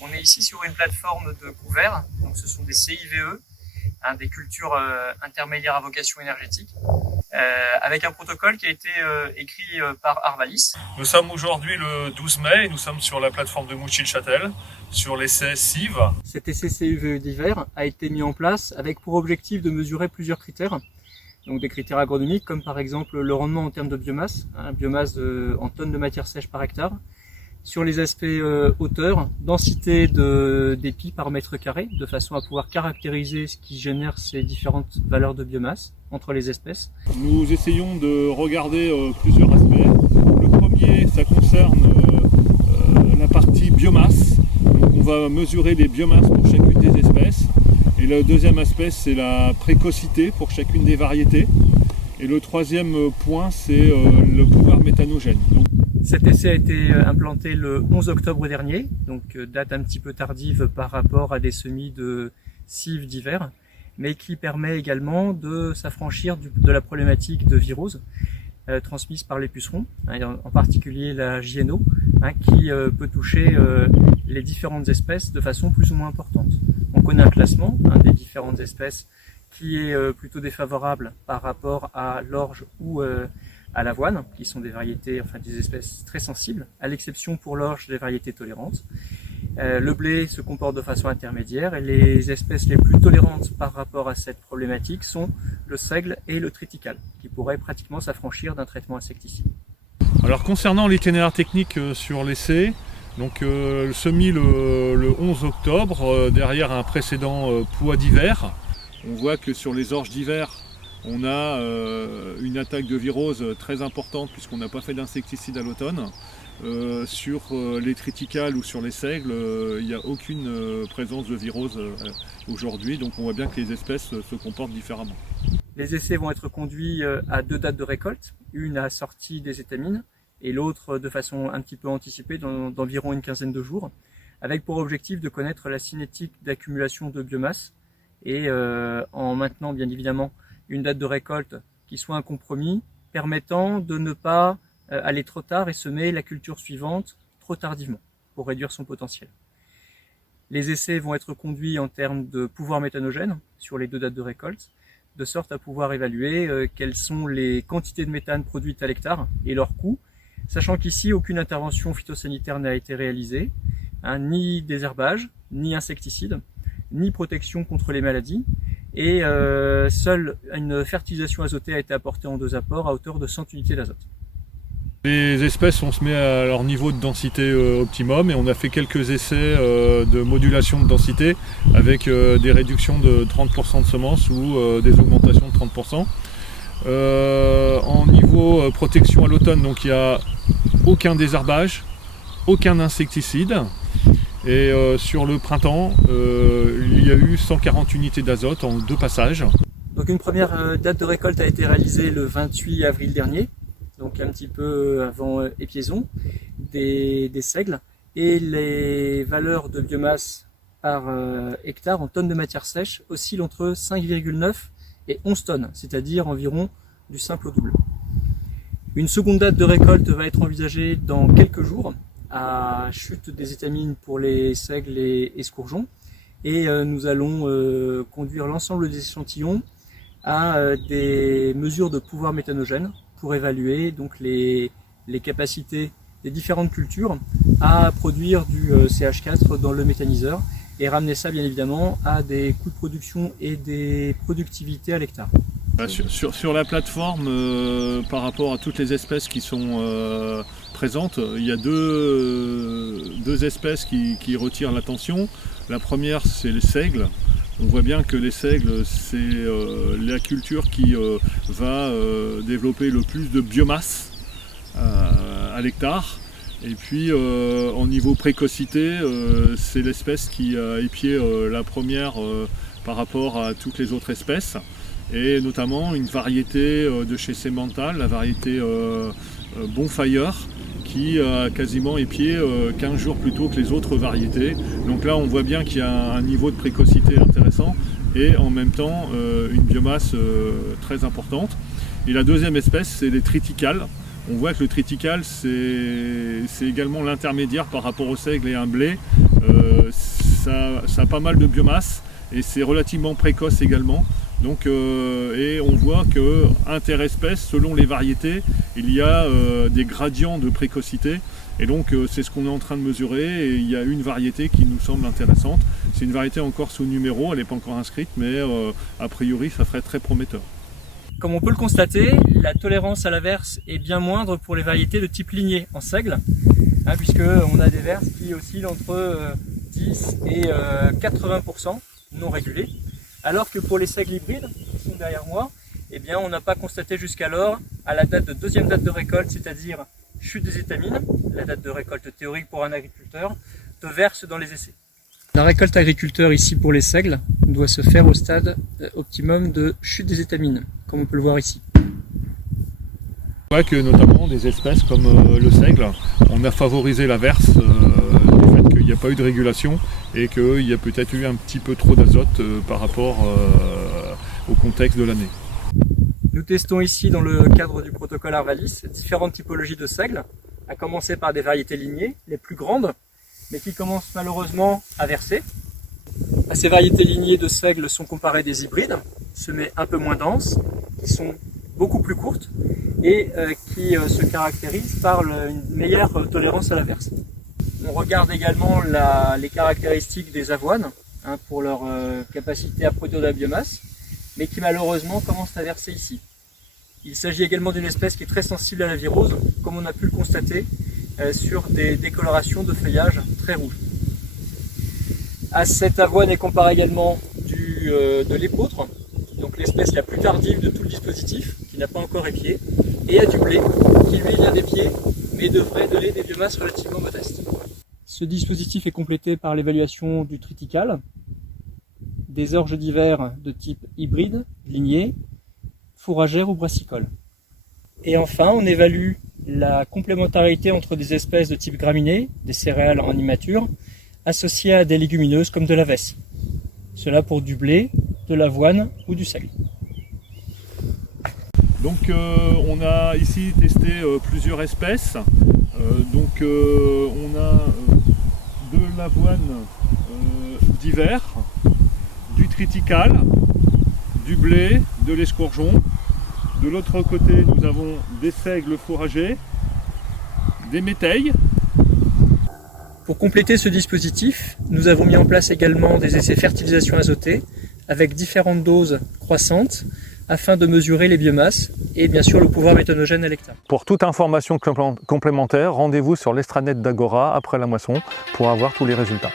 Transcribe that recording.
On est ici sur une plateforme de couverts, donc ce sont des CIVE, des cultures intermédiaires à vocation énergétique, avec un protocole qui a été écrit par Arvalis. Nous sommes aujourd'hui le 12 mai et nous sommes sur la plateforme de Mouchil-Châtel, sur l'essai CIV. Cet essai CIVE d'hiver a été mis en place avec pour objectif de mesurer plusieurs critères. Donc des critères agronomiques comme par exemple le rendement en termes de biomasse, biomasse en tonnes de matière sèche par hectare, sur les aspects hauteur, densité d'épis par mètre carré, de façon à pouvoir caractériser ce qui génère ces différentes valeurs de biomasse entre les espèces. Nous essayons de regarder plusieurs aspects. Le premier, ça concerne la partie biomasse. Donc on va mesurer les biomasses pour chacune des espèces. Et le deuxième aspect, c'est la précocité pour chacune des variétés. Et le troisième point, c'est le pouvoir méthanogène. Cet essai a été implanté le 11 octobre dernier, donc date un petit peu tardive par rapport à des semis de cives d'hiver, mais qui permet également de s'affranchir de la problématique de virose transmise par les pucerons, en particulier la JNO, qui peut toucher les différentes espèces de façon plus ou moins importante. On connaît un classement des différentes espèces qui est plutôt défavorable par rapport à l'orge ou à l'avoine, qui sont des variétés, des espèces très sensibles, à l'exception pour l'orge des variétés tolérantes. Le blé se comporte de façon intermédiaire et les espèces les plus tolérantes par rapport à cette problématique sont le seigle et le triticale, qui pourraient pratiquement s'affranchir d'un traitement insecticide. Alors concernant l'itinéraire technique sur l'essai, donc semis le 11 octobre, derrière un précédent poids d'hiver, on voit que sur les orges d'hiver, on a une attaque de virose très importante puisqu'on n'a pas fait d'insecticide à l'automne. Sur les triticales ou sur les seigles, il n'y a aucune présence de virose aujourd'hui, donc on voit bien que les espèces se comportent différemment. Les essais vont être conduits à 2 dates de récolte, une à sortie des étamines et l'autre de façon un petit peu anticipée d'environ une quinzaine de jours, avec pour objectif de connaître la cinétique d'accumulation de biomasse et en maintenant bien évidemment une date de récolte qui soit un compromis permettant de ne pas aller trop tard et semer la culture suivante trop tardivement pour réduire son potentiel. Les essais vont être conduits en termes de pouvoir méthanogène sur les 2 dates de récolte, de sorte à pouvoir évaluer quelles sont les quantités de méthane produites à l'hectare et leur coût, sachant qu'ici aucune intervention phytosanitaire n'a été réalisée, ni désherbage, ni insecticide, ni protection contre les maladies, et seule une fertilisation azotée a été apportée en 2 apports à hauteur de 100 unités d'azote. Les espèces, on se met à leur niveau de densité optimum et on a fait quelques essais de modulation de densité avec des réductions de 30% de semences ou des augmentations de 30%. En niveau protection à l'automne, donc il n'y a aucun désherbage, aucun insecticide. Et sur le printemps, il y a eu 140 unités d'azote en 2 passages. Donc une première date de récolte a été réalisée le 28 avril dernier, donc un petit peu avant épiaison des seigles, et les valeurs de biomasse par hectare en tonnes de matière sèche oscillent entre 5,9 et 11 tonnes, c'est-à-dire environ du simple au double. Une seconde date de récolte va être envisagée dans quelques jours, à chute des étamines pour les seigles et escourgeons, et nous allons conduire l'ensemble des échantillons à des mesures de pouvoir méthanogène pour évaluer donc les capacités des différentes cultures à produire du CH4 dans le méthaniseur et ramener ça bien évidemment à des coûts de production et des productivités à l'hectare. Sur la plateforme, par rapport à toutes les espèces qui sont présentes, il y a deux espèces qui retirent l'attention. La première, c'est les seigles. On voit bien que les seigles, c'est la culture qui va développer le plus de biomasse à l'hectare. Et puis, en niveau précocité, c'est l'espèce qui a épié la première par rapport à toutes les autres espèces. Et notamment une variété de chez Semental, la variété Bonfire, qui a quasiment épié 15 jours plus tôt que les autres variétés. Donc là, on voit bien qu'il y a un niveau de précocité intéressant et en même temps une biomasse très importante. Et la deuxième espèce, c'est les triticales. On voit que le triticale, c'est également l'intermédiaire par rapport au seigle et un blé ça a pas mal de biomasse et c'est relativement précoce également. Donc, et on voit que interespèces, selon les variétés, il y a des gradients de précocité. Et donc c'est ce qu'on est en train de mesurer et il y a une variété qui nous semble intéressante. C'est une variété encore sous numéro, elle n'est pas encore inscrite, mais a priori ça serait très prometteur. Comme on peut le constater, la tolérance à l'averse est bien moindre pour les variétés de type lignée en seigle, puisqu'on a des verses qui oscillent entre 10 et 80% non régulés, alors que pour les seigles hybrides qui sont derrière moi, eh bien, on n'a pas constaté jusqu'alors, à la deuxième date de récolte, c'est-à-dire chute des étamines, la date de récolte théorique pour un agriculteur, de verse dans les essais. La récolte agriculteur ici pour les seigles doit se faire au stade optimum de chute des étamines, comme on peut le voir ici. On voit que notamment des espèces comme le seigle, on a favorisé la verse du fait qu'il n'y a pas eu de régulation et qu'il y a peut-être eu un petit peu trop d'azote par rapport au contexte de l'année. Nous testons ici dans le cadre du protocole Arvalis différentes typologies de seigles, à commencer par des variétés lignées, les plus grandes, mais qui commencent malheureusement à verser. À ces variétés lignées de seigles sont comparées des hybrides, semées un peu moins denses, qui sont beaucoup plus courtes et qui se caractérisent par une meilleure tolérance à la verse. On regarde également les caractéristiques des avoines pour leur capacité à produire de la biomasse, mais qui malheureusement commencent à verser ici. Il s'agit également d'une espèce qui est très sensible à la virose, comme on a pu le constater sur des décolorations de feuillage très rouges. À cette avoine est comparé également de l'épeautre, donc l'espèce la plus tardive de tout le dispositif, qui n'a pas encore épié, et à du blé, qui lui vient d'épier, mais devrait donner des biomasses relativement modestes. Ce dispositif est complété par l'évaluation du triticale, des orges d'hiver de type hybride, lignée, fourragère ou brassicole. Et enfin, on évalue la complémentarité entre des espèces de type graminées, des céréales en immature, associées à des légumineuses comme de la vessie. Cela pour du blé, de l'avoine ou du seigle. Donc on a ici testé plusieurs espèces. On a de l'avoine d'hiver, du triticale, du blé, de l'escourgeon. De l'autre côté, nous avons des seigles fourragers, des métailles. Pour compléter ce dispositif, nous avons mis en place également des essais fertilisation azotée avec différentes doses croissantes afin de mesurer les biomasses et bien sûr le pouvoir méthanogène à l'hectare. Pour toute information complémentaire, rendez-vous sur l'extranet d'Agora après la moisson pour avoir tous les résultats.